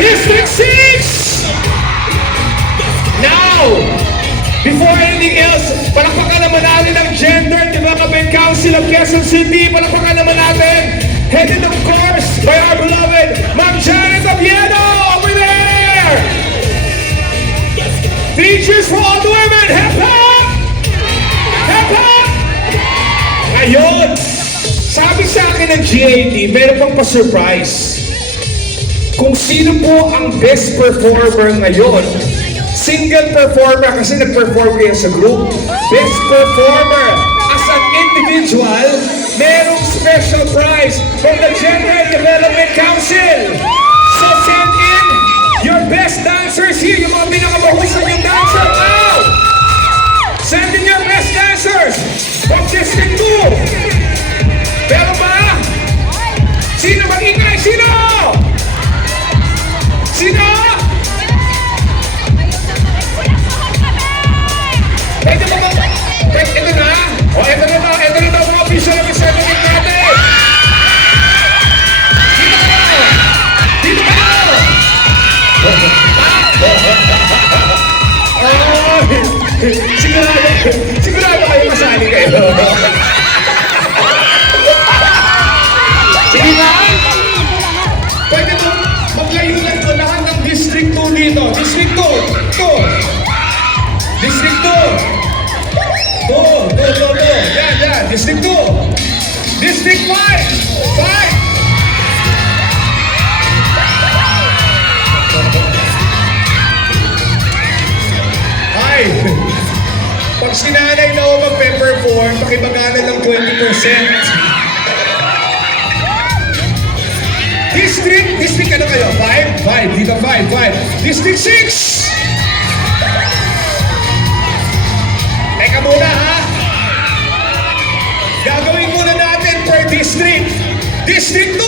District 6! Now, before anything else, palakpakan naman natin ang Gender Development Council of Quezon City. Palakpakan naman natin, headed of course by our beloved Ma'am Janet Oviedo over there! 3 cheers for all the women! Hep hep! Hep hep! Ngayon, sabi sa akin ng GAD, meron pang pa-surprise. Kung sino po ang best performer ngayon, single performer kasi nag-perform kayo sa group, best performer as an individual, merong special prize from the Gender Development Council. So send in your best dancers here, yung mga pinakamahusay yung dancer now. Send in your best dancers from District 2. Pero ba? Sino mag-ingay? Sino? Sino? Pwede ba ba? Ito na? O, ito na mga official representative natin. Dito ka na! Dito ka na! Sigurado kayo masali kayo. Sige nga! Pwede mo maglayo lang ko lahat ng District 2 dito. District 2! District 2! 2! Yan! District 2! District 5! 5! Ay! Pag sinanay na ako mag-perform, pakibaganan ng 20%. District ano kayo? 5? 5, dito 5. District 6! Teka muna ha! Gagawin muna natin per district. District 2!